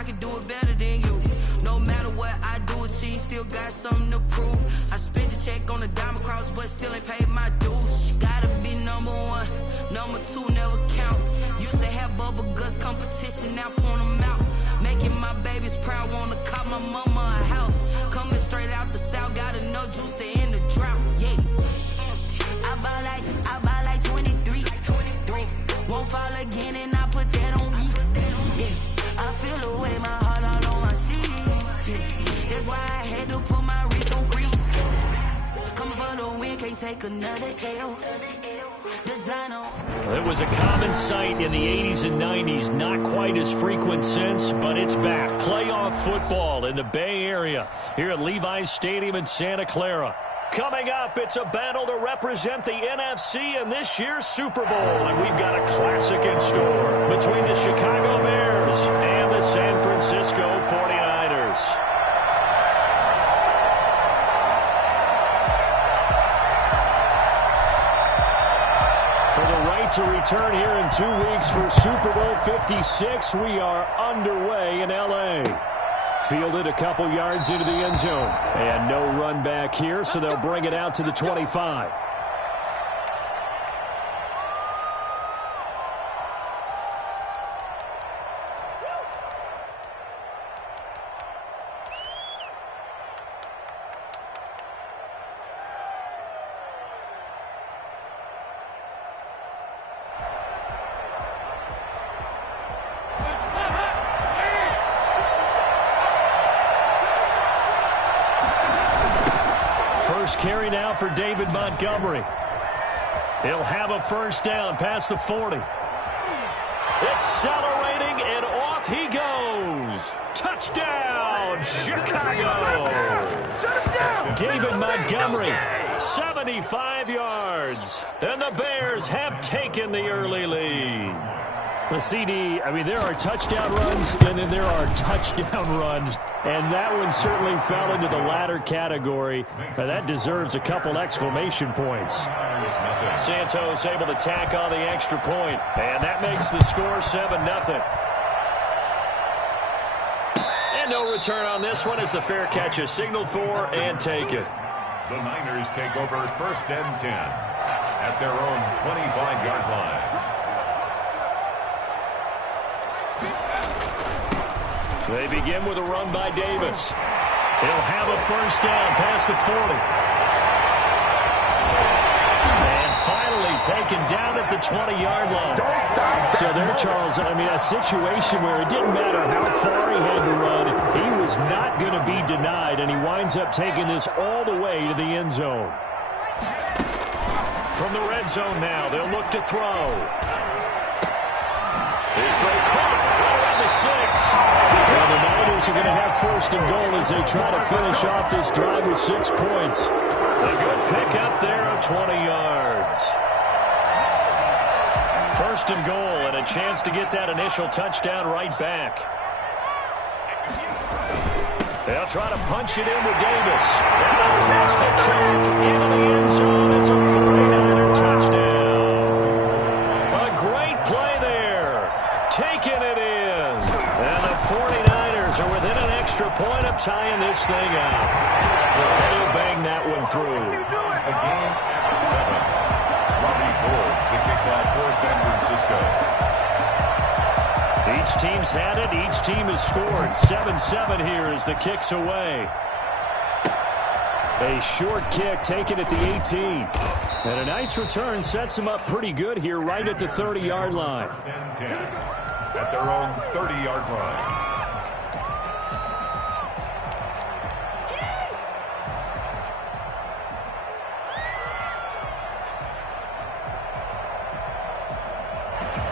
I can do it better than you. No matter what I do, achieve, still got something to prove. I spent the check on the diamond cross, but still ain't paid my dues. She gotta be number one, number two never count. Used to have bubble guts competition, now point them out. Making my babies proud, wanna cop my mama a house. Coming straight out the south, got enough juice to end the drought. Yeah, I buy like 23. Won't fall again, and I put that on me. Yeah, I feel the way, my heart all on my sleeve. Yeah, that's why I had to put my wrist on freeze. Coming for the win, can't take another L. Designer. It was a common sight in the 80s and 90s, not quite as frequent since, but it's back. Playoff football in the Bay Area here at Levi's Stadium in Santa Clara. Coming up, it's a battle to represent the NFC in this year's Super Bowl, and we've got a classic in store between the Chicago Bears and the San Francisco 49ers. To return here in 2 weeks for Super Bowl 56. We are underway in L.A. Fielded a couple yards into the end zone. And no run back here, so they'll bring it out to the 25. Carry now for David Montgomery. He'll have a first down past the 40. Accelerating, and off he goes. Touchdown, Chicago. David Montgomery, 75 yards. And the Bears have taken the early lead. The CD, I mean, there are touchdown runs, and then there are touchdown runs. And that one certainly fell into the latter category. That deserves a couple exclamation points. Santos able to tack on the extra point. And that makes the score 7-0. And no return on this one as the fair catch is signaled for and taken. The Niners take over 1st and 10 at their own 25-yard line. They begin with a run by Davis. He'll have a first down past the 40. And finally taken down at the 20-yard line. So there, Charles, I mean, a situation where it didn't matter how far he had to run, he was not going to be denied, and he winds up taking this all the way to the end zone. From the red zone now, they'll look to throw. His throw caught right around the 6. Well, the Niners are going to have 1st and goal as they try to finish off this drive with 6 points. A good pick up there of 20 yards. 1st and goal, and a chance to get that initial touchdown right back. They'll try to punch it in with Davis. And across the track into the end zone. It's a 49er touchdown. A great play there. Taking it in. And the 49ers are within an extra point of tying this thing up. And he'll bang that one through. A game at 7. Robbie Gould to kick off for San Francisco. Each team's had it. Each team has scored. 7-7 here as the kick's away. A short kick taken at the 18. And a nice return sets them up pretty good here right at the 30-yard line. 1st and 10 at their own 30-yard line.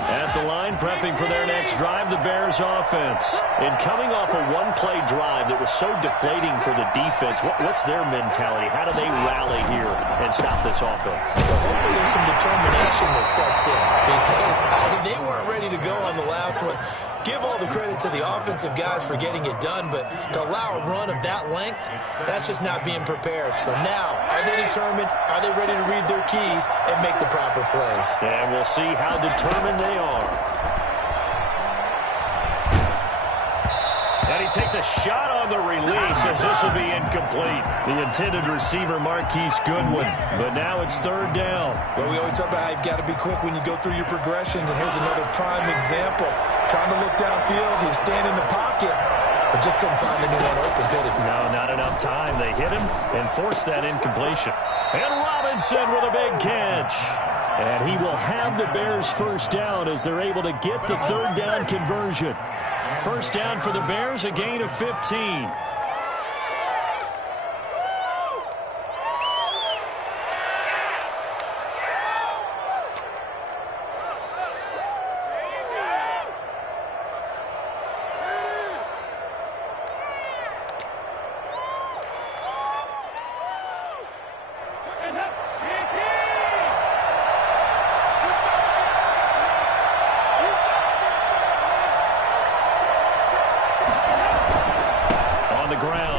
At the line, prepping for their next drive, the Bears offense. And coming off a one-play drive that was so deflating for the defense, what's their mentality? How do they rally here and stop this offense? Well, hopefully there's some determination that sets in because they weren't ready to go on the last one. Give all the credit to the offensive guys for getting it done, but to allow a run of that length, that's just not being prepared. So now, are they determined? Are they ready to read their keys and make the proper plays? And we'll see how determined they are. And he takes a shot on the release as this will be incomplete. The intended receiver, Marquise Goodwin. But now it's third down. Well, we always talk about how you've got to be quick when you go through your progressions. And here's another prime example. Trying to look downfield. He was standing in the pocket, but just couldn't find anyone open, could he? No, not enough time. They hit him and forced that incompletion. And Robinson with a big catch. And he will have the Bears first down as they're able to get the third down conversion. First down for the Bears, a gain of 15.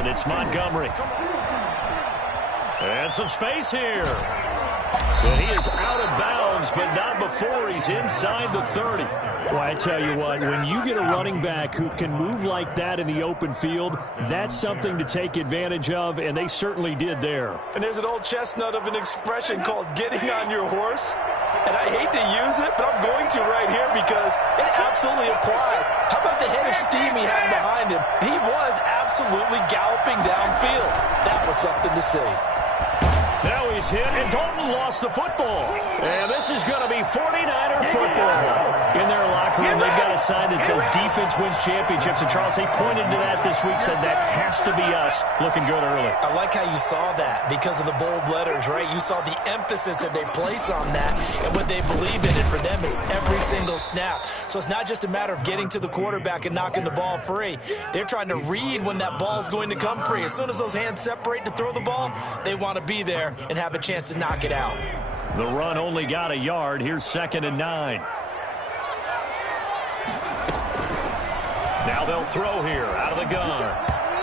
It's Montgomery. And some space here. So he is out of bounds, but not before he's inside the 30. Well, I tell you what, when you get a running back who can move like that in the open field, that's something to take advantage of, and they certainly did there. And there's an old chestnut of an expression called getting on your horse. And I hate to use it, but I'm going to right here because it absolutely applies. How about the head of steam he had behind him? He was absolutely galloping downfield. That was something to see. Now he's hit, and Dalton lost the football. And this is going to be 49er football. In their locker room, they've got a sign that says defense wins championships. And Charles, they pointed to that this week, said that has to be us. Looking good early. I like how you saw that because of the bold letters, right? You saw the emphasis that they place on that and what they believe in it. For them, it's every single snap. So it's not just a matter of getting to the quarterback and knocking the ball free. They're trying to read when that ball's going to come free. As soon as those hands separate to throw the ball, they want to be there and have a chance to knock it out. The run only got a yard. Here's 2nd and 9. Now they'll throw here out of the gun.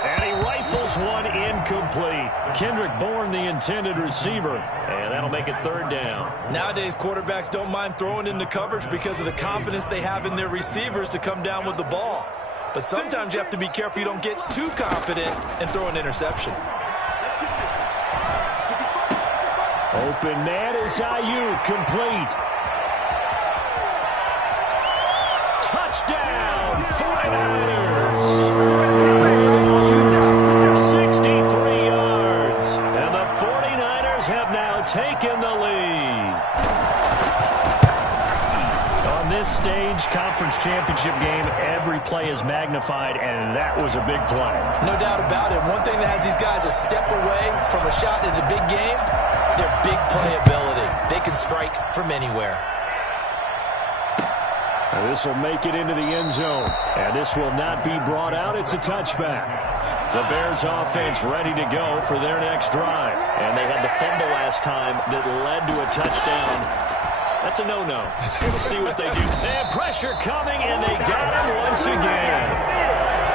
And he rifles one incomplete. Kendrick Bourne, the intended receiver. And that'll make it 3rd down. Nowadays, quarterbacks don't mind throwing into coverage because of the confidence they have in their receivers to come down with the ball. But sometimes you have to be careful you don't get too confident and throw an interception. Open man is Ayuk, complete. Touchdown, 49ers. 63 yards. And the 49ers have now taken the lead. On this stage, conference championship game, every play is magnified, and that was a big play. No doubt about it. One thing that has these guys a step away from a shot in the big game, their big playability. They can strike from anywhere. And this will make it into the end zone. And this will not be brought out. It's a touchback. The Bears offense ready to go for their next drive. And they had the fumble last time that led to a touchdown. That's a no-no. We'll see what they do. And pressure coming, and they got him once again.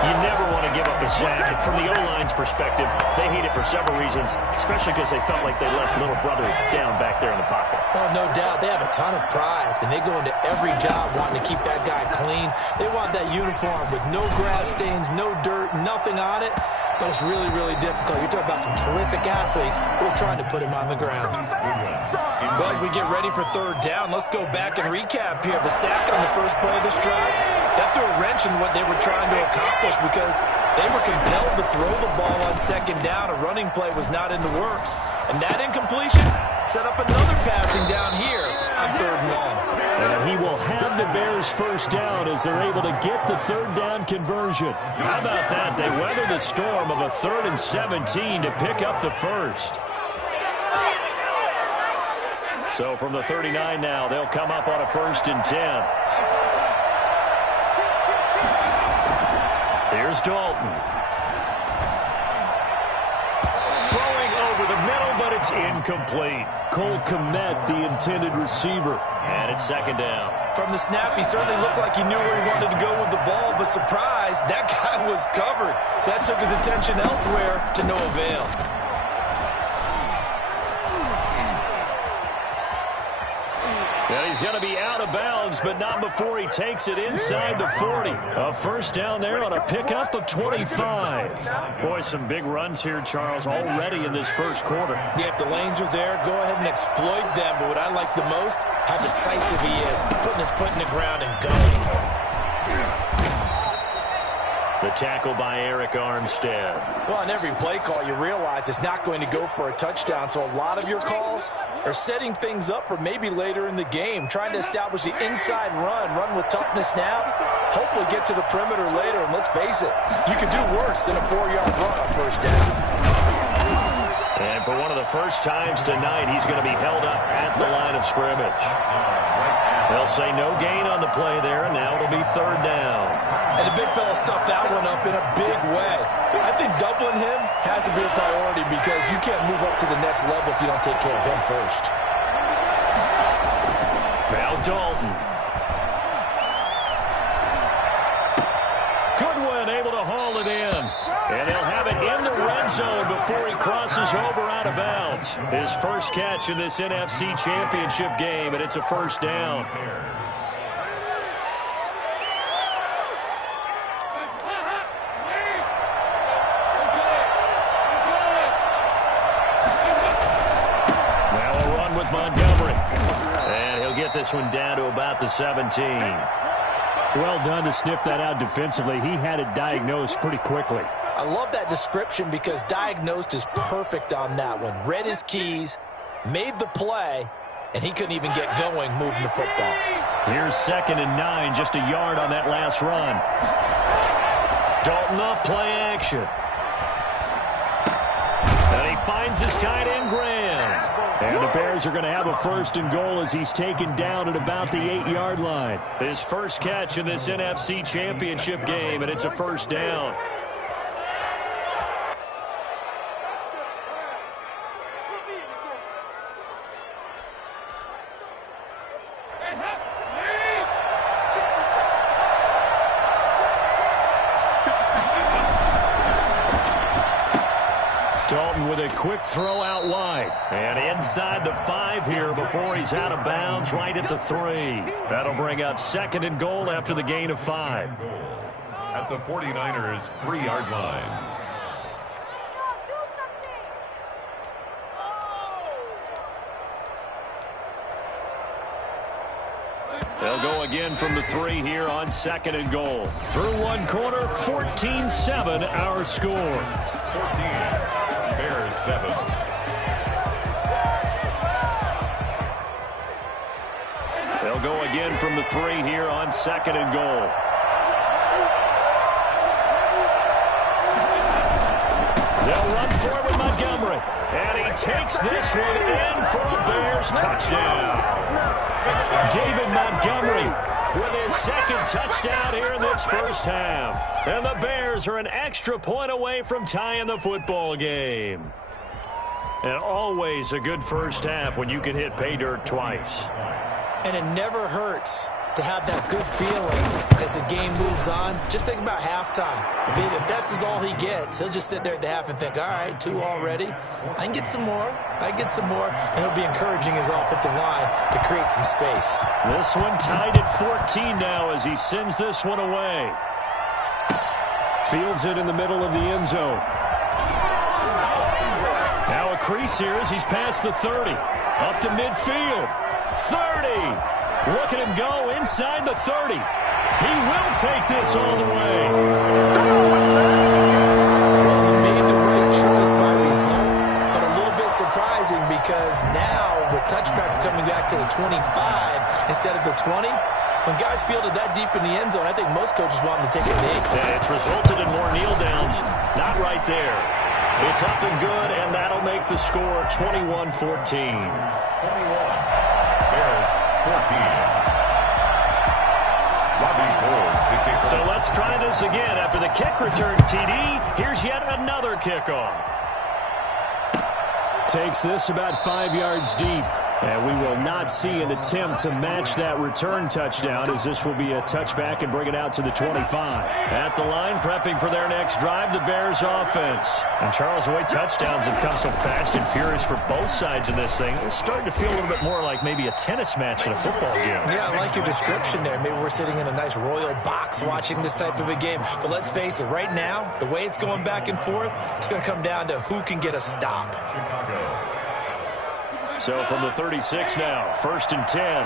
You never want to give up a sack. And from the O-line's perspective, they hate it for several reasons, especially because they felt like they left little brother down back there in the pocket. Oh, no doubt. They have a ton of pride, and they go into every job wanting to keep that guy clean. They want that uniform with no grass stains, no dirt, nothing on it. But it's really, really difficult. You're talking about some terrific athletes who are trying to put him on the ground. Well, as we get ready for 3rd down, let's go back and recap here. The sack on the first play of this drive, that threw a wrench in what they were trying to accomplish because they were compelled to throw the ball on 2nd down. A running play was not in the works. And that incompletion set up another passing down here on 3rd and long. And he will have the Bears first down as they're able to get the 3rd down conversion. How about that? They weather the storm of a 3rd and 17 to pick up the first. So from the 39 now, they'll come up on a 1st and 10. Here's Dalton. Throwing over the middle, but it's incomplete. Cole Kmet, the intended receiver. And it's 2nd down. From the snap, he certainly looked like he knew where he wanted to go with the ball, but surprise, that guy was covered. So that took his attention elsewhere to no avail. And he's going to be out of bounds, but not before he takes it inside the 40. A first down there on a pickup of 25. Boy, some big runs here, Charles, already in this first quarter. Yeah, if the lanes are there, go ahead and exploit them. But what I like the most, how decisive he is, putting his foot in the ground and going. The tackle by Eric Armstead. Well, on every play call, you realize it's not going to go for a touchdown. So a lot of your calls are setting things up for maybe later in the game, trying to establish the inside run with toughness now, hopefully get to the perimeter later. And let's face it, you could do worse than a 4-yard run on first down. And for one of the first times tonight, he's going to be held up at the line of scrimmage. They'll say no gain on the play there, and now it'll be third down. And the big fella stuffed that one up in a big way. I think doubling him has to be a priority because you can't move up to the next level if you don't take care of him first. Now Dalton. Goodwin able to haul it in. And he'll have it in the red zone before he crosses over out of bounds. His first catch in this NFC Championship game, and it's a first down. Now a run with Montgomery. And he'll get this one down to about the 17. Well done to sniff that out defensively. He had it diagnosed pretty quickly. I love that description because diagnosed is perfect on that one. Read his keys, made the play, and he couldn't even get going moving the football. Here's 2nd and 9, just a yard on that last run. Dalton off play action. And he finds his tight end, Graham. And the Bears are going to have a 1st and goal as he's taken down at about the 8-yard line. His first catch in this NFC Championship game, and it's a first down. Dalton with a quick throw out wide. And inside the 5 here before he's out of bounds right at the 3. That'll bring up 2nd and goal after the gain of 5. At the 49ers' 3-yard line. They'll go again from the 3 here on 2nd and goal. Through one quarter, 14-7 our score. 14. Bears 7. They'll go again from the 3 here on 2nd and goal. They'll run for it with Montgomery. And he takes this one in for a Bears touchdown. David Montgomery with his 2nd touchdown here in this first half. And the Bears are an extra point away from tying the football game. And always a good first half when you can hit pay dirt twice. And it never hurts to have that good feeling as the game moves on. Just think about halftime. If that's all he gets, he'll just sit there at the half and think, all right, 2 already. I can get some more. And he'll be encouraging his offensive line to create some space. This one tied at 14 now as he sends this one away. Fields it in the middle of the end zone. Now a crease here as he's past the 30. Up to midfield. 30. Look at him go inside the 30. He will take this all the way. Well, he made the right choice by result, but a little bit surprising because now with touchbacks coming back to the 25 instead of the 20, when guys fielded that deep in the end zone, I think most coaches want them to take a knee. Yeah, it's resulted in more kneel downs. Not right there. It's up and good, and that'll make the score 21-14. 21. Bears 14. So let's try this again. After the kick return TD, here's yet another kickoff. Takes this about 5 yards deep. And we will not see an attempt to match that return touchdown, as this will be a touchback and bring it out to the 25. At the line, prepping for their next drive, the Bears offense. And Charles, the way touchdowns have come so fast and furious for both sides in this thing, it's starting to feel a little bit more like maybe a tennis match in a football game. Yeah, I like your description there. Maybe we're sitting in a nice royal box watching this type of a game. But let's face it, right now, the way it's going back and forth, it's going to come down to who can get a stop. So from the 36 now, 1st and 10.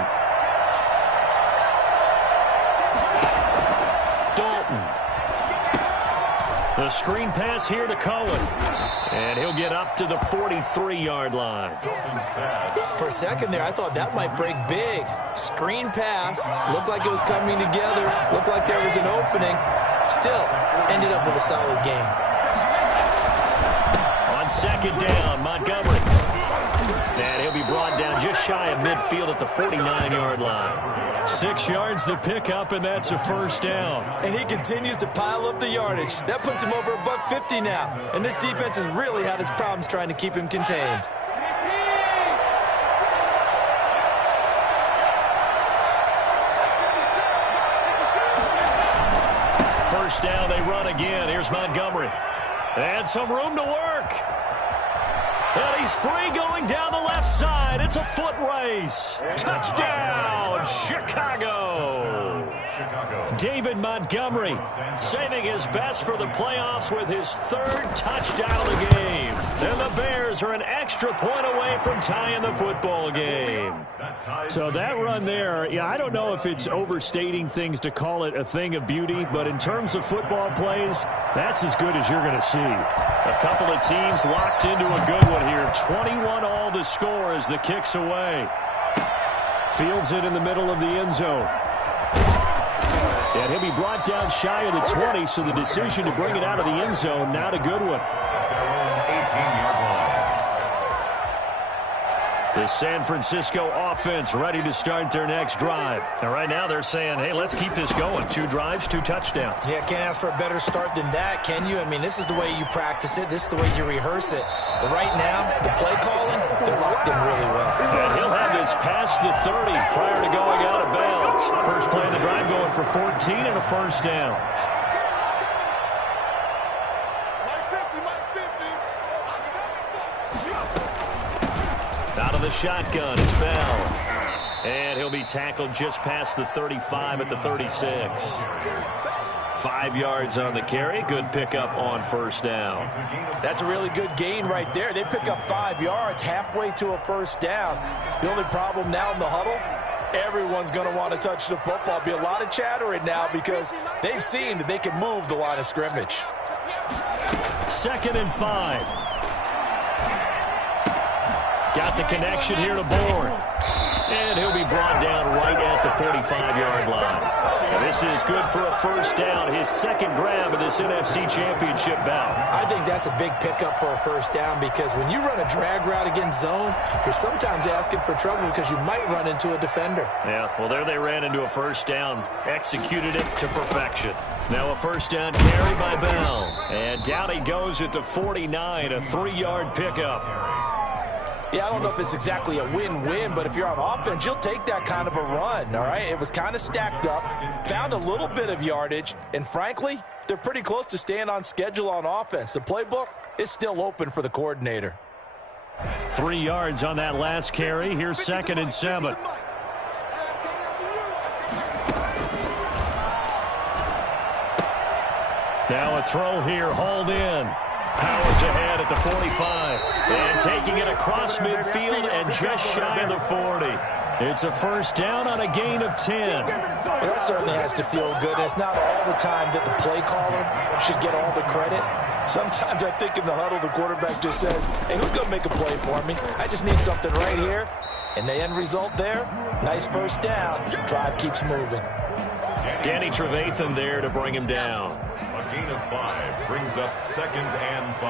Dalton. The screen pass here to Cohen. And he'll get up to the 43-yard line. For a second there, I thought that might break big. Screen pass. Looked like it was coming together. Looked like there was an opening. Still, ended up with a solid game. On 2nd down, Montgomery. And he'll be brought down just shy of midfield at the 49-yard line. 6 yards the pickup, and that's a 1st down. And he continues to pile up the yardage. That puts him over $150 now. And this defense has really had its problems trying to keep him contained. First down, they run again. Here's Montgomery. And some room to work. And he's free going down the left side. It's a foot race. Touchdown, Chicago. David Montgomery saving his best for the playoffs with his 3rd touchdown of the game. And the Bears are an extra point away from tying the football game. So that run there, yeah, I don't know if it's overstating things to call it a thing of beauty, but in terms of football plays, that's as good as you're going to see. A couple of teams locked into a good one here. 21-all the score as the kick's away. Fields it in the middle of the end zone. And he'll be brought down shy of the 20, so the decision to bring it out of the end zone, not a good one. 18-yard line. The San Francisco offense ready to start their next drive. And right now they're saying, hey, let's keep this going. 2 drives, 2 touchdowns. Yeah, can't ask for a better start than that, can you? I mean, this is the way you practice it. This is the way you rehearse it. But right now, the play calling, they're locked in really well. And he'll have this past the 30 prior to going out of bounds. First play of the drive going for 14 and a 1st down. Out of the shotgun, it's Bell. And he'll be tackled just past the 35 at the 36. 5 yards on the carry. Good pickup on 1st down. That's a really good gain right there. They pick up 5 yards halfway to a 1st down. The only problem now in the huddle, everyone's going to want to touch the football. Be a lot of chattering now because they've seen that they can move the line of scrimmage. 2nd and 5. Got the connection here to Bourne. And he'll be brought down right at the 45-yard line. And this is good for a 1st down, his 2nd grab of this NFC Championship bout. I think that's a big pickup for a 1st down because when you run a drag route against zone, you're sometimes asking for trouble because you might run into a defender. Yeah, well, there they ran into a 1st down, executed it to perfection. Now a 1st down carry by Bell. And down he goes at the 49, a 3-yard pickup. Yeah, I don't know if it's exactly a win-win, but if you're on offense, you'll take that kind of a run, all right? It was kind of stacked up, found a little bit of yardage, and frankly, they're pretty close to staying on schedule on offense. The playbook is still open for the coordinator. 3 yards on that last carry. Here's 2nd and 7. Now a throw here, hauled in. Powers ahead at the 45. And taking it across midfield and just shy of the 40. It's a 1st down on a gain of 10. That certainly has to feel good. It's not all the time that the play caller should get all the credit. Sometimes I think in the huddle, the quarterback just says, hey, who's going to make a play for me? I just need something right here. And the end result there, nice 1st down. Drive keeps moving. Danny Trevathan there to bring him down. A gain of 5 brings up 2nd and 5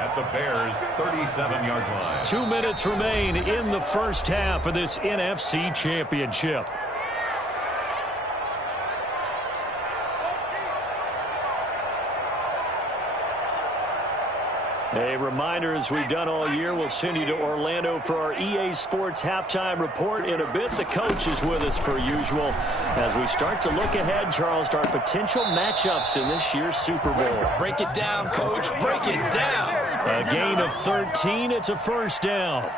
at the Bears' 37-yard line. 2 minutes remain in the 1st half of this NFC Championship. A reminder, as we've done all year, we'll send you to Orlando for our EA Sports halftime report in a bit. The coach is with us per usual as we start to look ahead, Charles, to our potential matchups in this year's Super Bowl. Break it down, Coach. Break it down. A gain of 13. It's a first down.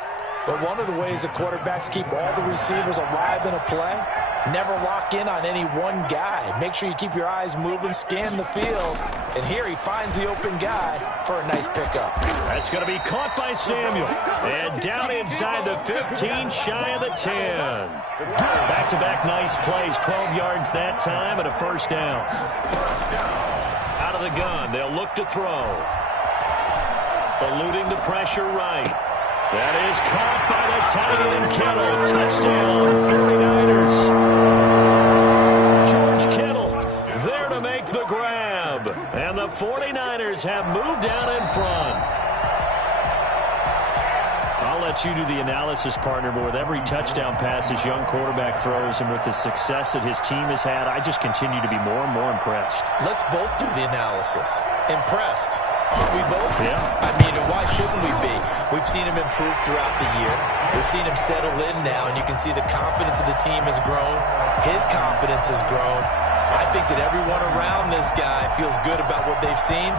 But one of the ways that quarterbacks keep all the receivers alive in a play, never lock in on any one guy. Make sure you keep your eyes moving, scan the field. And here he finds the open guy for a nice pickup. That's going to be caught by Samuel. And down inside the 15, shy of the 10. Back-to-back nice plays, 12 yards that time and a first down. Out of the gun, they'll look to throw. Eluding the pressure right. That is caught by the tight end, Kittle. Touchdown, 49ers. George Kittle there to make the grab. And the 49ers have moved out in front. I'll let you do the analysis, partner, but with every touchdown pass his young quarterback throws and with the success that his team has had, I just continue to be more and more impressed. Let's both do the analysis. Impressed. Aren't we both? Yeah. I mean, why shouldn't we be? We've seen him improve throughout the year. We've seen him settle in now, and you can see the confidence of the team has grown. His confidence has grown. I think that everyone around this guy feels good about what they've seen,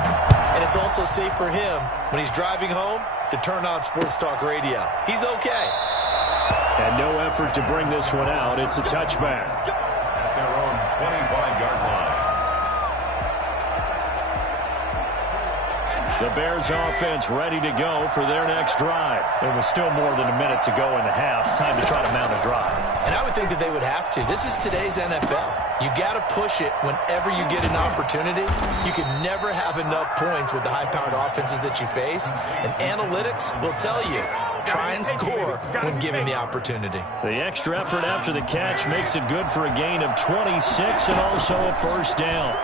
and it's also safe for him when he's driving home to turn on Sports Talk Radio. He's okay. And no effort to bring this one out. It's a touchback. At their own 25-yard line. The Bears offense ready to go for their next drive. There was still more than a minute to go in the half. Time to try to mount a drive. And I would think that they would have to. This is today's NFL. You got to push it whenever you get an opportunity. You can never have enough points with the high-powered offenses that you face. And analytics will tell you, try and score when given the opportunity. The extra effort after the catch makes it good for a gain of 26 and also a first down.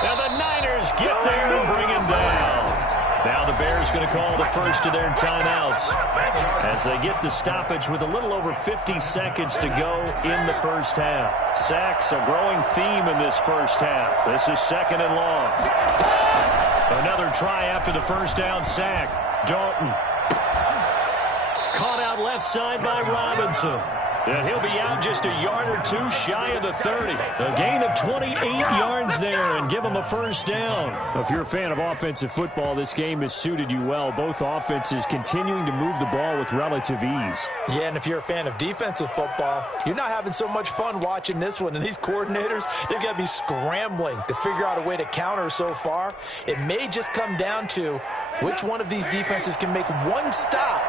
Now the Niners get there and bring him down. Now the Bears going to call the first of their timeouts as they get the stoppage with a little over 50 seconds to go in the first half. Sacks a growing theme in this first half. This is second and long. Another try after the first down sack. Dalton. Caught out left side by Robinson. And he'll be out just a yard or two shy of the 30. A gain of 28 yards there and give him a first down. If you're a fan of offensive football, this game has suited you well. Both offenses continuing to move the ball with relative ease. Yeah, and if you're a fan of defensive football, you're not having so much fun watching this one. And these coordinators, they've got to be scrambling to figure out a way to counter so far. It may just come down to which one of these defenses can make one stop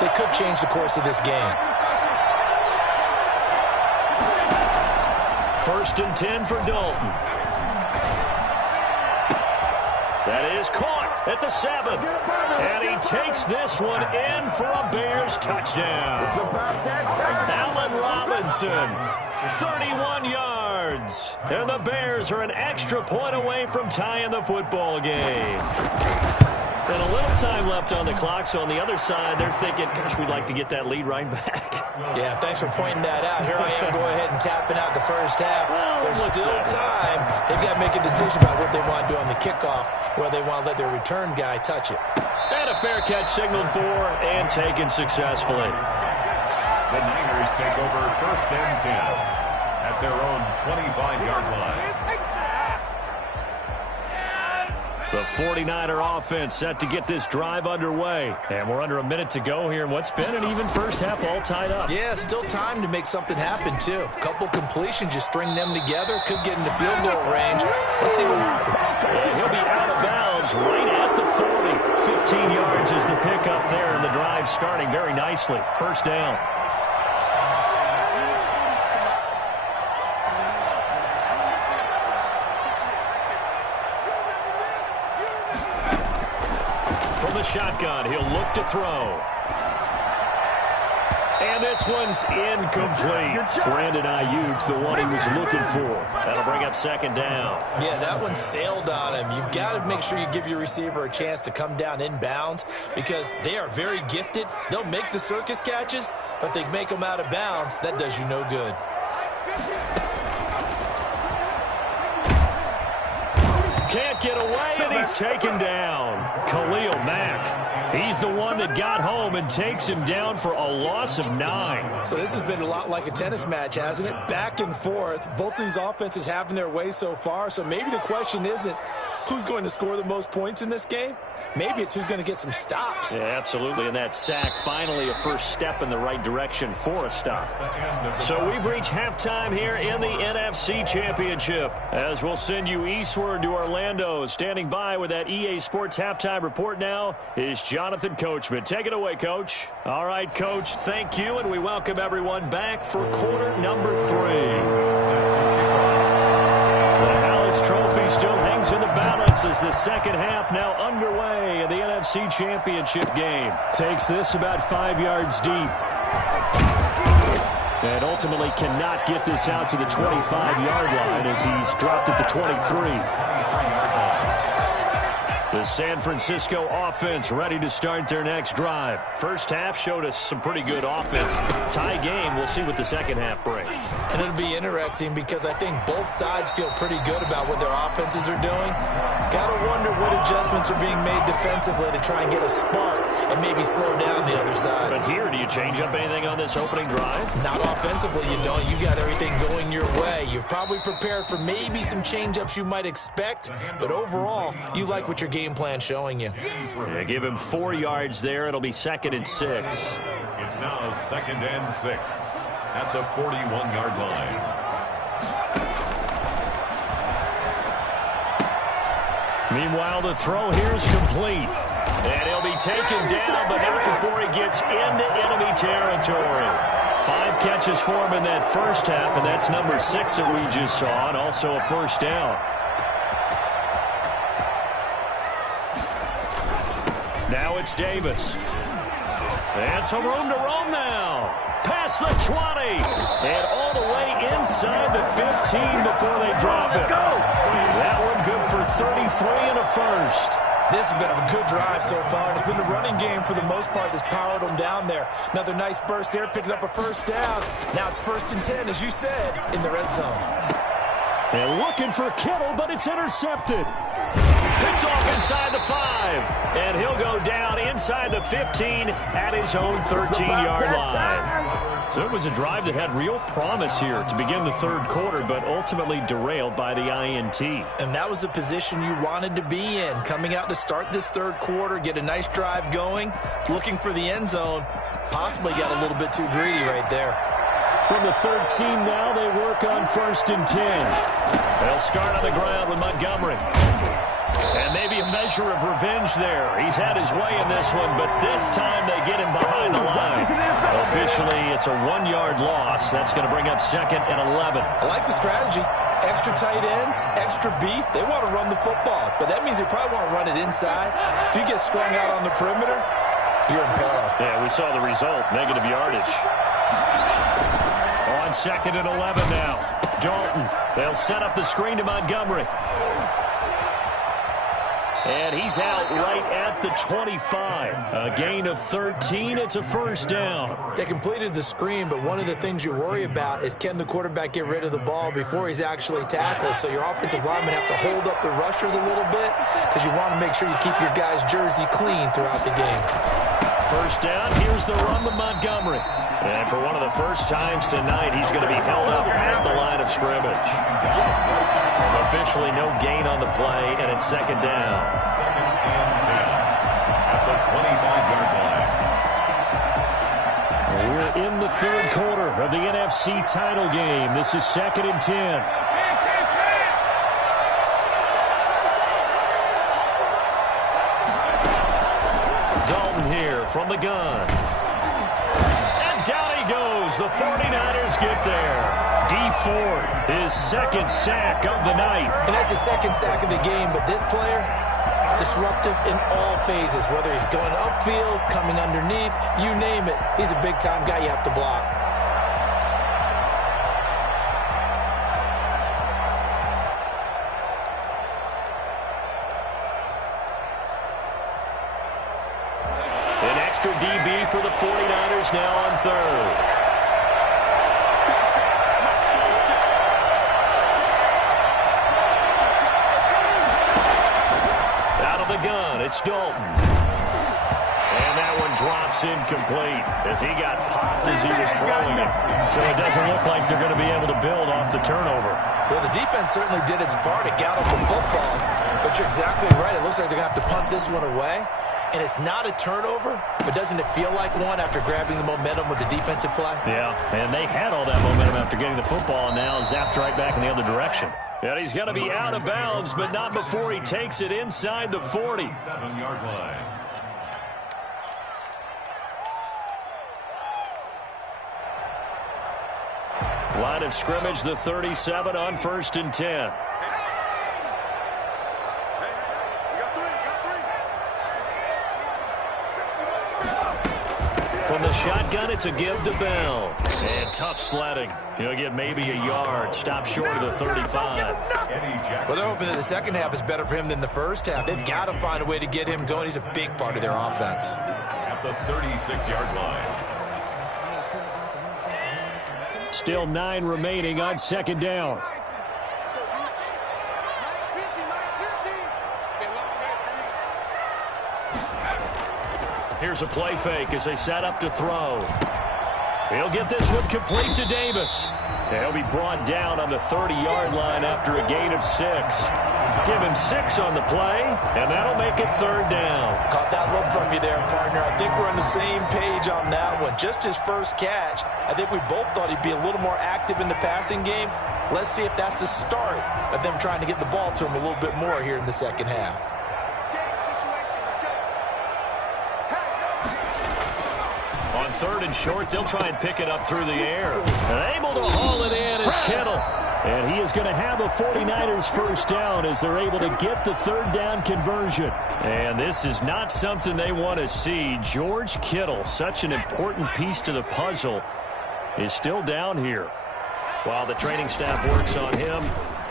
that could change the course of this game. First and 10 for Dalton. That is caught at the 7. And he takes this one in for a Bears touchdown. Allen Robinson, 31 yards. And the Bears are an extra point away from tying the football game. And a little time left on the clock, so on the other side, they're thinking, gosh, we'd like to get that lead right back. Yeah, thanks for pointing that out. Here I am going ahead and tapping out the first half. Well, there's still time. They've got to make a decision about what they want to do on the kickoff, whether they want to let their return guy touch it. And a fair catch signaled for and taken successfully. The Niners take over first and 10 at their own 25-yard line. The 49er offense set to get this drive underway. And we're under a minute to go here in what's been an even first half all tied up. Yeah, still time to make something happen, too. A couple completions, just string them together. Could get into field goal range. Let's see what happens. And he'll be out of bounds right at the 40. 15 yards is the pickup there, and the drive starting very nicely. First down. Shotgun, he'll look to throw. And this one's incomplete. Brandon Ayuk, the one he was looking for. That'll bring up second down. Yeah, that one sailed on him. You've got to make sure you give your receiver a chance to come down inbounds because they are very gifted. They'll make the circus catches, but they make them out of bounds. That does you no good. Can't get away. And he's taken down. Khalil Mack. He's the one that got home and takes him down for a loss of 9. So this has been a lot like a tennis match, hasn't it? Back and forth. Both these offenses having their way so far. So maybe the question isn't who's going to score the most points in this game. Maybe it's who's going to get some stops. Yeah, absolutely. And that sack, finally a first step in the right direction for a stop. So we've reached halftime here in the NFC Championship. As we'll send you eastward to Orlando. Standing by with that EA Sports halftime report now is Jonathan Coachman. Take it away, Coach. All right, Coach, thank you. And we welcome everyone back for quarter number 3. Trophy still hangs in the balance as the second half now underway in the NFC Championship game. Takes this about 5 yards deep. And ultimately cannot get this out to the 25-yard line as he's dropped at the 23. The San Francisco offense ready to start their next drive. First half showed us some pretty good offense. Tie game, we'll see what the second half brings. And it'll be interesting because I think both sides feel pretty good about what their offenses are doing. Got to wonder what adjustments are being made defensively to try and get a spark and maybe slow down the other side. But here, do you change up anything on this opening drive? Not offensively, you don't. You got everything going your way. You've probably prepared for maybe some change-ups you might expect, but overall, you like what your game plan showing you. Yeah, give him 4 yards there. It'll be 2nd and 6. It's now 2nd and 6 at the 41-yard line. Meanwhile, the throw here is complete. And he'll be taken down, but not before he gets into enemy territory. 5 catches for him in that first half, and that's number 6 that we just saw, and also a first down. Now it's Davis. And some room to roam now. Past the 20. And all the way inside the 15 before they drop it. That one good for 33 and a first. This has been a good drive so far. It's been the running game for the most part that's powered them down there. Another nice burst there, picking up a first down. Now it's 1st and 10, as you said, in the red zone. And looking for Kittle, but it's intercepted. Picked off inside the 5. And he'll go down inside the 15 at his own 13-yard line. So it was a drive that had real promise here to begin the third quarter, but ultimately derailed by the INT. And that was the position you wanted to be in. Coming out to start this third quarter, get a nice drive going, looking for the end zone. Possibly got a little bit too greedy right there. From the 13 now, they work on 1st and 10. They'll start on the ground with Montgomery. And maybe a measure of revenge there. He's had his way in this one, but this time they get him behind the line. Officially, it's a 1-yard loss. That's going to bring up 2nd and 11. I like the strategy. Extra tight ends, extra beef. They want to run the football, but that means they probably want to run it inside. If you get strung out on the perimeter, you're in peril. Yeah, we saw the result, negative yardage. On 2nd and 11 now. Dalton. They'll set up the screen to Montgomery. And he's out right at the 25. A gain of 13. It's a first down. They completed the screen, but one of the things you worry about is can the quarterback get rid of the ball before he's actually tackled? So your offensive linemen have to hold up the rushers a little bit because you want to make sure you keep your guy's jersey clean throughout the game. First down. Here's the run with Montgomery. And for one of the first times tonight, he's going to be held up at the line of scrimmage. Officially no gain on the play, and it's 2nd down. 2nd and 10 at the 25-yard line. We're in the third quarter of the NFC title game. This is 2nd and 10. Dalton here from the gun. And down he goes. The 49ers get there. D Ford, his 2nd sack of the night. And that's the 2nd sack of the game, but this player, disruptive in all phases, whether he's going upfield, coming underneath, you name it. He's a big-time guy you have to block. An extra DB for the 49ers now on 3rd. the gun. It's Dalton. And that one drops incomplete as he got popped as he was throwing it. So it doesn't look like they're going to be able to build off the turnover. Well, the defense certainly did its part. It got off the football. But you're exactly right. It looks like they're going to have to punt this one away. And it's not a turnover, but doesn't it feel like one after grabbing the momentum with the defensive play? Yeah, and they had all that momentum after getting the football, and now zapped right back in the other direction. And he's going to be out of bounds, but not before he takes it inside the 40. 7-yard line. Line of scrimmage, the 37 on 1st and 10. From the shotgun, it's a give to Bell. And tough sledding. He'll get maybe a yard. Stop short of the 35. Well, they're hoping that the second half is better for him than the first half. They've got to find a way to get him going. He's a big part of their offense. At the 36-yard line. Still 9 remaining on 2nd down. Here's a play fake as they set up to throw. He'll get this one complete to Davis. He'll be brought down on the 30-yard line after a gain of 6. Give him 6 on the play, and that'll make it 3rd down. Caught that look from you there, partner. I think we're on the same page on that one. Just his first catch, I think we both thought he'd be a little more active in the passing game. Let's see if that's the start of them trying to get the ball to him a little bit more here in the second half. On 3rd and short, they'll try and pick it up through the air. And able to haul it in is Kittle. And he is going to have a 49ers first down as they're able to get the 3rd down conversion. And this is not something they want to see. George Kittle, such an important piece to the puzzle, is still down here. While the training staff works on him,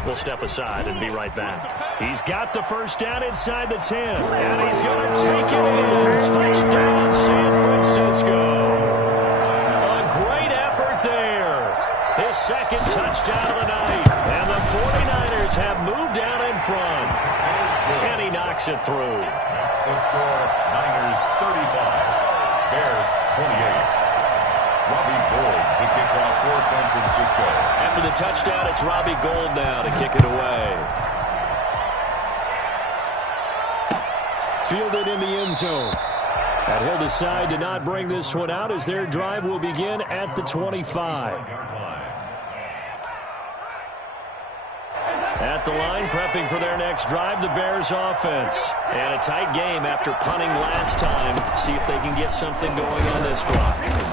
we'll step aside and be right back. He's got the first down inside the 10. And he's going to take it in. Touchdown, San Francisco. A great effort there. His 2nd touchdown of the night. And the 49ers have moved out in front. And he knocks it through. That's the score. Niners 35. Bears 28. Robbie Gould to kick off for San Francisco. After the touchdown, it's Robbie Gould now to kick it away. Fielded in the end zone. And he'll decide to not bring this one out as their drive will begin at the 25. At the line, prepping for their next drive, the Bears offense. And a tight game after punting last time. See if they can get something going on this drive.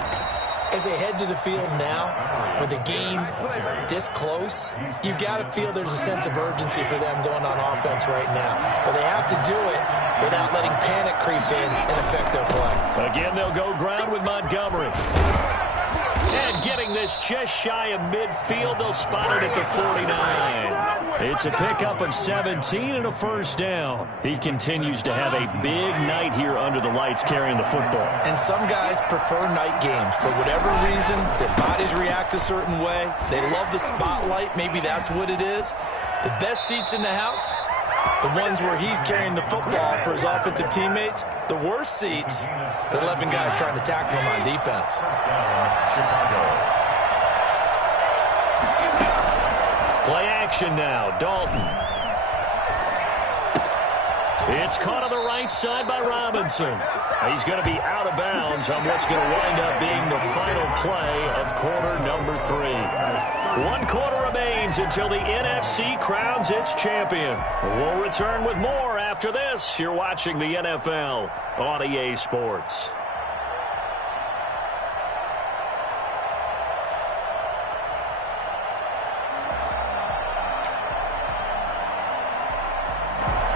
As they head to the field now, with the game this close, you've got to feel there's a sense of urgency for them going on offense right now. But they have to do it without letting panic creep in and affect their play. Again, they'll go ground with Montgomery. And getting this just shy of midfield, they'll spot it at the 49. It's a pickup of 17 and a first down. He continues to have a big night here under the lights carrying the football. And some guys prefer night games. For whatever reason, their bodies react a certain way. They love the spotlight. Maybe that's what it is. The best seats in the house, the ones where he's carrying the football for his offensive teammates. The worst seats, the 11 guys trying to tackle him on defense. Play action now, Dalton. It's caught on the right side by Robinson. He's going to be out of bounds on what's going to wind up being the final play of quarter number 3. 1 quarter remains until the NFC crowns its champion. We'll return with more after this. You're watching the NFL on EA Sports.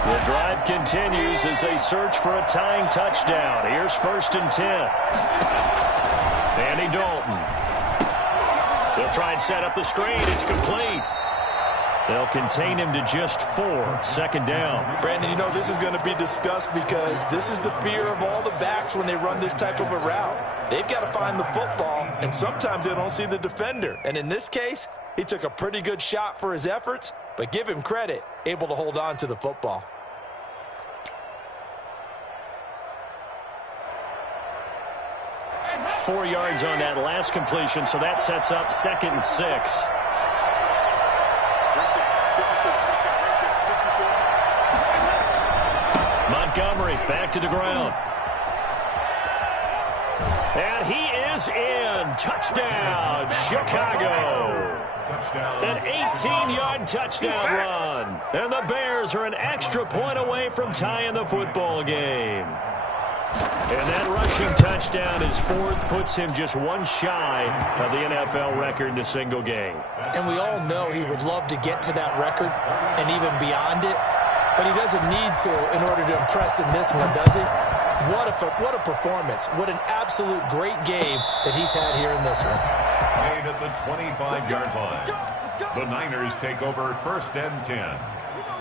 The drive continues as they search for a tying touchdown. Here's 1st and 10. Andy Dalton. They'll try and set up the screen. It's complete. They'll contain him to just 4. 2nd down. Brandon, you know this is going to be discussed because this is the fear of all the backs when they run this type of a route. They've got to find the football, and sometimes they don't see the defender. And in this case, he took a pretty good shot for his efforts, but give him credit, able to hold on to the football. 4 yards on that last completion, so that sets up 2nd and 6. Montgomery back to the ground. And he is in. Touchdown, Chicago. An 18-yard touchdown run. And the Bears are an extra point away from tying the football game. And that rushing touchdown, his 4th, puts him just one shy of the NFL record in a single game. And we all know he would love to get to that record and even beyond it. But he doesn't need to in order to impress in this one, does he? What a performance. What an absolute great game that he's had here in this one. Made at the 25-yard line. The Niners take over 1st and 10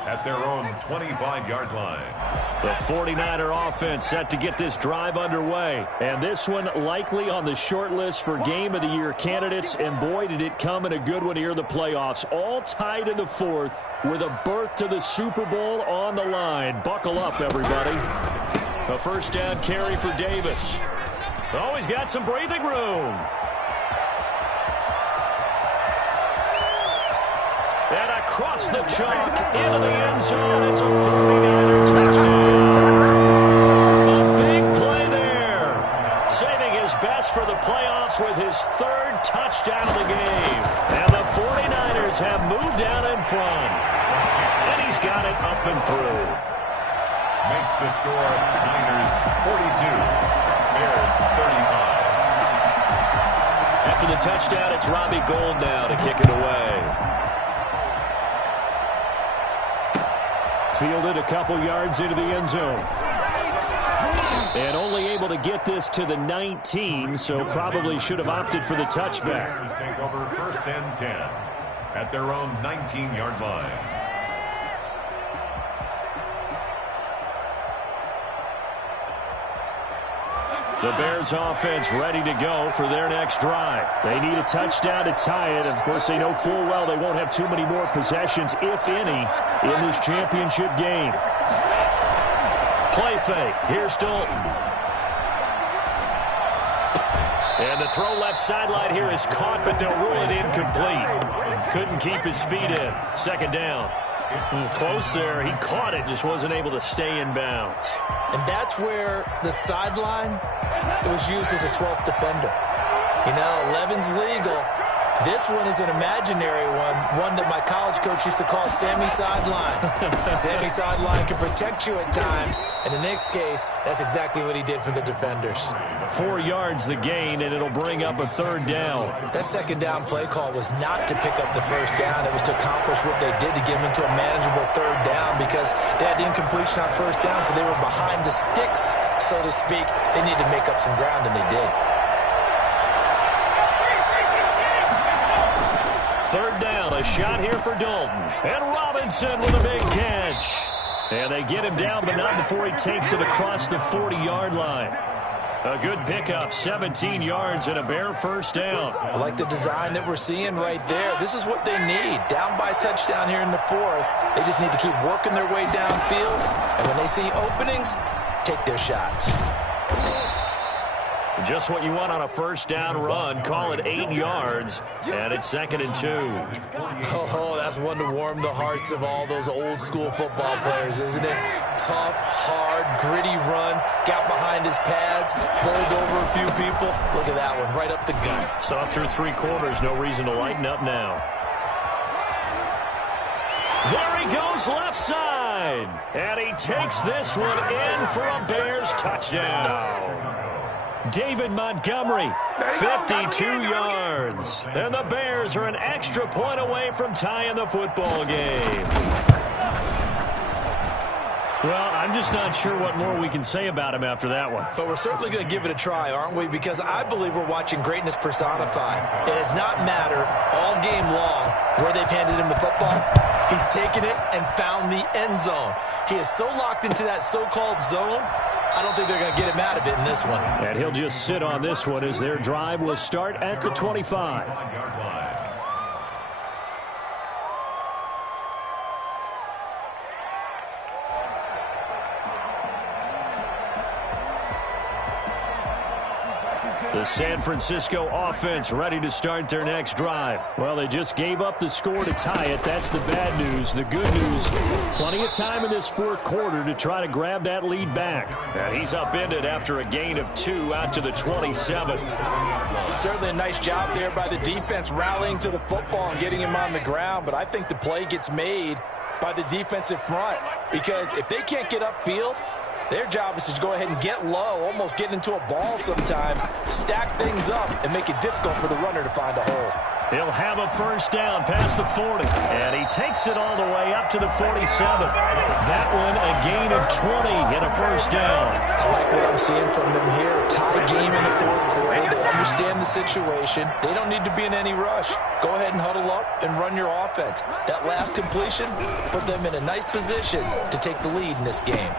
at their own 25-yard line. The 49er offense set to get this drive underway. And this one likely on the short list for Game of the Year candidates. And boy, did it come in a good one here in the playoffs. All tied in the 4th with a berth to the Super Bowl on the line. Buckle up, everybody. A 1st down carry for Davis. Oh, he's got some breathing room. And across the chalk into the end zone. It's a 49er touchdown. A big play there. Saving his best for the playoffs with his 3rd touchdown of the game. And the 49ers have moved out in front. And he's got it up and through. Makes the score Niners 42, Bears 35. After the touchdown, it's Robbie Gould now to kick it away. Fielded a couple yards into the end zone. And only able to get this to the 19, so probably should have opted for the touchback. Bears take over 1st and 10 at their own 19-yard line. The Bears offense ready to go for their next drive. They need a touchdown to tie it. Of course, they know full well they won't have too many more possessions, if any, in this championship game. Play fake. Here's Dalton. And the throw left sideline here is caught, but they'll rule it incomplete. Couldn't keep his feet in. 2nd down. Close there. He caught it, just wasn't able to stay in bounds. And that's where the sideline, it was used as a 12th defender. You know, 11's legal. This one is an imaginary one that my college coach used to call Sammy Sideline. Sammy Sideline can protect you at times. And in this case, that's exactly what he did for the defenders. 4 yards the gain, and it'll bring up a 3rd down. That 2nd down play call was not to pick up the 1st down. It was to accomplish what they did to get them into a manageable 3rd down because they had the incompletion on 1st down, so they were behind the sticks, so to speak. They needed to make up some ground, and they did. 3rd down, a shot here for Dalton. And Robinson with a big catch. And they get him down, but not before he takes it across the 40-yard line. A good pickup, 17 yards and a Bear 1st down. I like the design that we're seeing right there. This is what they need. Down by a touchdown here in the 4th. They just need to keep working their way downfield. And when they see openings, take their shots. Just what you want on a 1st down run. Call it 8 yards, and it's 2nd and 2. Oh, that's one to warm the hearts of all those old school football players, isn't it? Tough, hard, gritty run. Got behind his pads, bowled over a few people. Look at that one, right up the gut. So up through 3 quarters, no reason to lighten up now. There he goes left side. And he takes this one in for a Bears touchdown. David Montgomery, 52 yards. And the Bears are an extra point away from tying the football game. Well, I'm just not sure what more we can say about him after that one. But we're certainly going to give it a try, aren't we? Because I believe we're watching greatness personified. It has not mattered all game long where they've handed him the football. He's taken it and found the end zone. He is so locked into that so-called zone, I don't think they're going to get him out of it in this one. And he'll just sit on this one as their drive will start at the 25. The San Francisco offense ready to start their next drive. Well, they just gave up the score to tie it. That's the bad news. The good news, plenty of time in this fourth quarter to try to grab that lead back. And he's upended after a gain of 2 out to the 27. Certainly a nice job there by the defense rallying to the football and getting him on the ground. But I think the play gets made by the defensive front, because if they can't get upfield, their job is to go ahead and get low, almost get into a ball sometimes, stack things up, and make it difficult for the runner to find a hole. He'll have a first down past the 40, and he takes it all the way up to the 47. That one, a gain of 20 and a first down. I like what I'm seeing from them here. Tie game in the fourth quarter. They understand the situation. They don't need to be in any rush. Go ahead and huddle up and run your offense. That last completion put them in a nice position to take the lead in this game.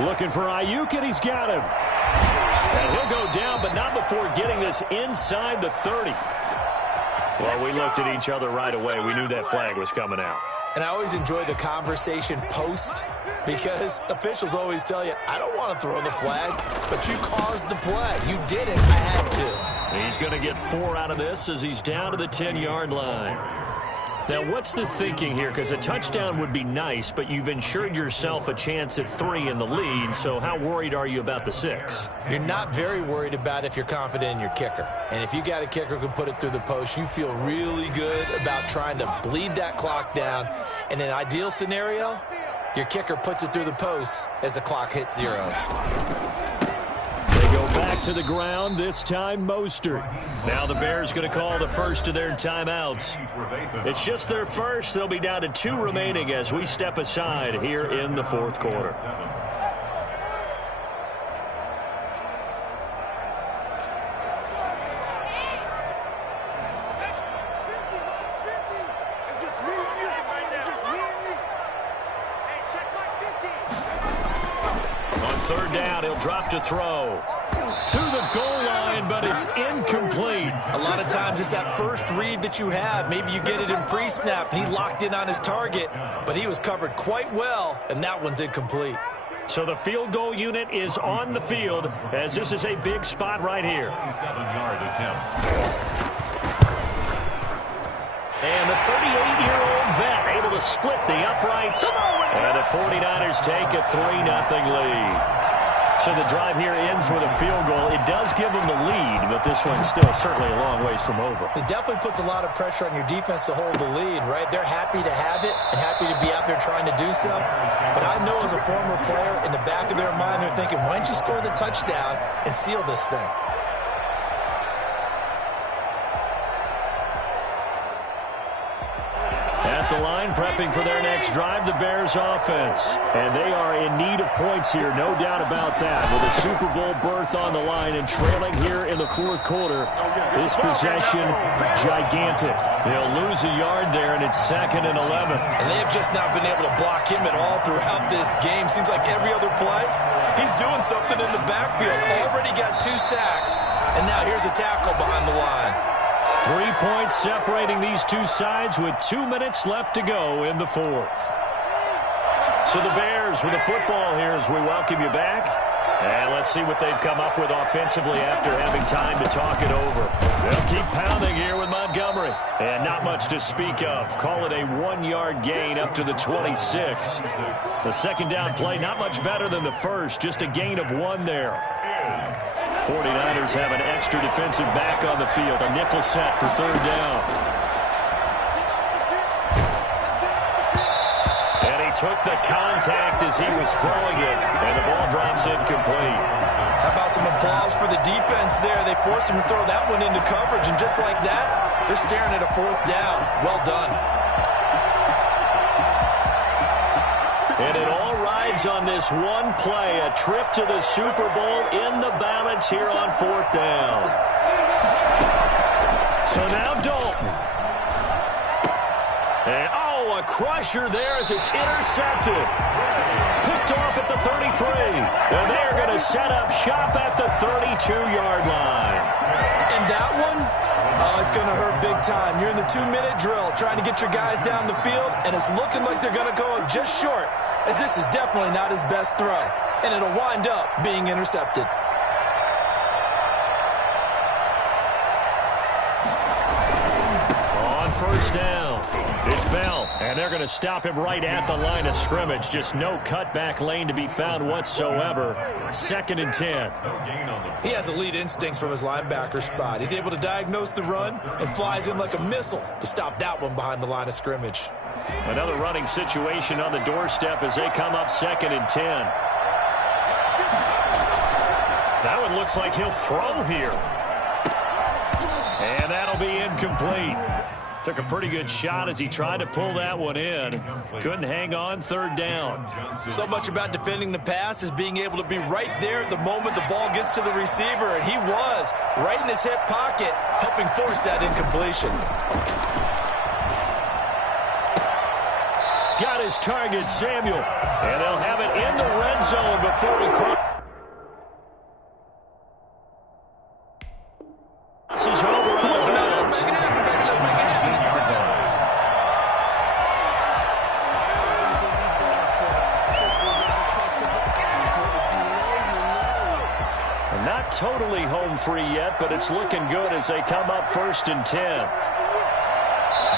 Looking for Ayuk, and he's got him. And he'll go down, but not before getting this inside the 30. Well, we looked at each other right away. We knew that flag was coming out. And I always enjoy the conversation post, because officials always tell you, I don't want to throw the flag, but you caused the play. You did it. I had to. He's going to get 4 out of this as he's down to the 10-yard line. Now, what's the thinking here? Because a touchdown would be nice, but you've ensured yourself a chance at 3 in the lead, so how worried are you about the 6? You're not very worried about if you're confident in your kicker. And if you got a kicker who can put it through the post, you feel really good about trying to bleed that clock down. In an ideal scenario, your kicker puts it through the post as the clock hits zeros. Go back to the ground, this time Mostert. Now the Bears going to call the first of their timeouts. It's just their first. They'll be down to 2 remaining as we step aside here in the fourth quarter. On third down, he'll drop to throw. To the goal line, but it's incomplete. A lot of times it's that first read that you have. Maybe you get it in pre-snap, and he locked in on his target, but he was covered quite well, and that one's incomplete. So the field goal unit is on the field, as this is a big spot right here. 7-yard attempt. And the 38-year-old vet able to split the uprights. And the 49ers take a 3-0 lead. So the drive here ends with a field goal. It does give them the lead, but this one's still certainly a long ways from over. It definitely puts a lot of pressure on your defense to hold the lead, right? They're happy to have it and happy to be out there trying to do so. But I know as a former player, in the back of their mind, they're thinking, why don't you score the touchdown and seal this thing? At the line, prepping for their next drive, the Bears offense. And they are in need of points here, no doubt about that. With a Super Bowl berth on the line and trailing here in the fourth quarter, this possession gigantic. They'll lose a yard there, and it's 2nd and 11. And they have just not been able to block him at all throughout this game. Seems like every other play, he's doing something in the backfield. Already got 2 sacks, and now here's a tackle behind the line. 3 points separating these two sides with 2 minutes left to go in the fourth. So the Bears with the football here as we welcome you back. And let's see what they've come up with offensively after having time to talk it over. They'll keep pounding here with Montgomery. And not much to speak of. Call it a 1-yard gain up to the 26. The second down play, not much better than the first. Just a gain of 1 there. 49ers have an extra defensive back on the field. A nickel set for third down. And he took the contact as he was throwing it. And the ball drops incomplete. How about some applause for the defense there? They forced him to throw that one into coverage. And just like that, they're staring at a 4th down. Well done. And it all rides on this one play, a trip to the Super Bowl in the balance here on 4th down. So now Dalton. And, a crusher there as it's intercepted. Picked off at the 33. And they're going to set up shop at the 32-yard line. And that one, it's going to hurt big time. You're in the 2-minute drill trying to get your guys down the field, and it's looking like they're going to go up just short, as this is definitely not his best throw, and it'll wind up being intercepted. first down. It's Bell, and they're going to stop him right at the line of scrimmage. Just no cutback lane to be found whatsoever. 2nd and 10. He has elite instincts from his linebacker spot. He's able to diagnose the run and flies in like a missile to stop that one behind the line of scrimmage. Another running situation on the doorstep as they come up 2nd and 10. That one looks like he'll throw here. And that'll be incomplete. Took a pretty good shot as he tried to pull that one in. Couldn't hang on. 3rd down. So much about defending the pass is being able to be right there at the moment the ball gets to the receiver, and he was right in his hip pocket, helping force that incompletion. Got his target, Samuel. And they'll have it in the red zone before he crosses over out of bounds. Not totally home free yet, but it's looking good as they come up 1st and 10.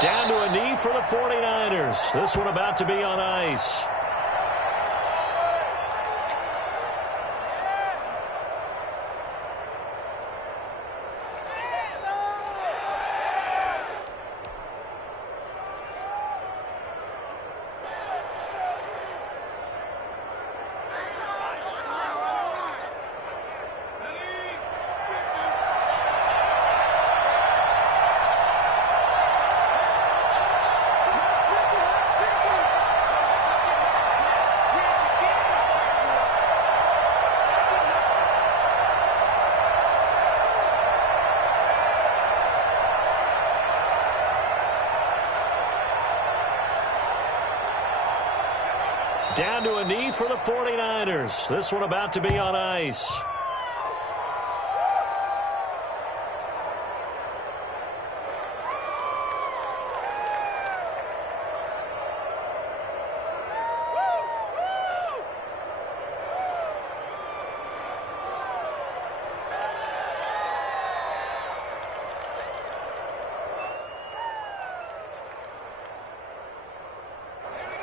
Down to a knee for the 49ers. This one about to be on ice. Down to a knee for the 49ers. This one about to be on ice.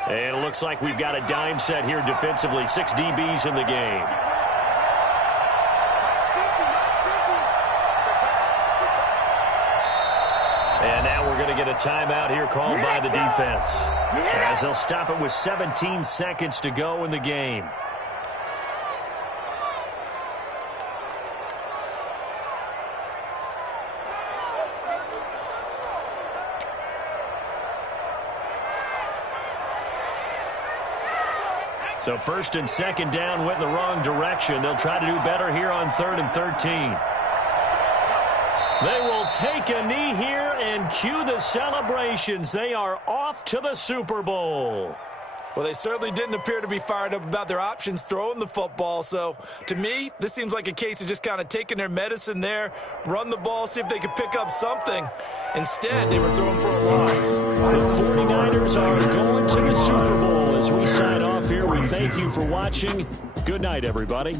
And it looks like we've got a dime set here defensively. 6 DBs in the game. And now we're going to get a timeout here called by the defense, as they'll stop it with 17 seconds to go in the game. So 1st and 2nd down went in the wrong direction. They'll try to do better here on 3rd and 13. They will take a knee here and cue the celebrations. They are off to the Super Bowl. Well, they certainly didn't appear to be fired up about their options throwing the football. So, to me, this seems like a case of just kind of taking their medicine there, run the ball, see if they could pick up something. Instead, they were throwing for a loss. The 49ers are going to the Super Bowl. As we sign off here, we thank you for watching. Good night, everybody.